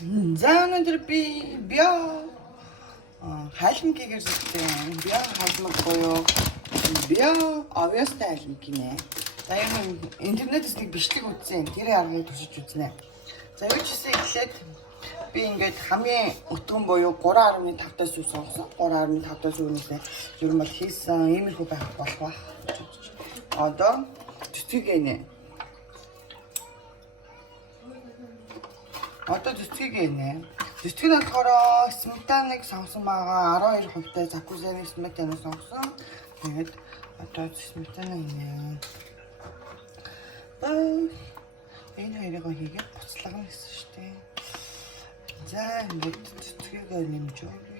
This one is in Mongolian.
За өнөөдөр би био хайлмгийг үзтээ. Био хайлмаг буюу био obviously хайлмаг гинэ. За юм интернетээс нэг бичлэг үзсэн. Тэр аргыг туршиж үзнэ. За юу ч гэсэн эхлээд би ингээд хамгийн өтгөн буюу 3.5-аас юу сонгосон. 3.5-аас үүнээсээ ер нь бол хийсэн иймэрхүү байх болох ба. Одоо цэцгийг нэ. Одоо цэцгийг нэ. Цэцгийг нь болохоор сметаныг сонгосон байгаа. 12%-тай закузаны сметаныг сонгосон. Тэгээд одоо сметана нэ. Энэ хоёрыг хийгээд буцлагна гэсэн шүү дээ. За ингээд цэцгийг нэмж өгье.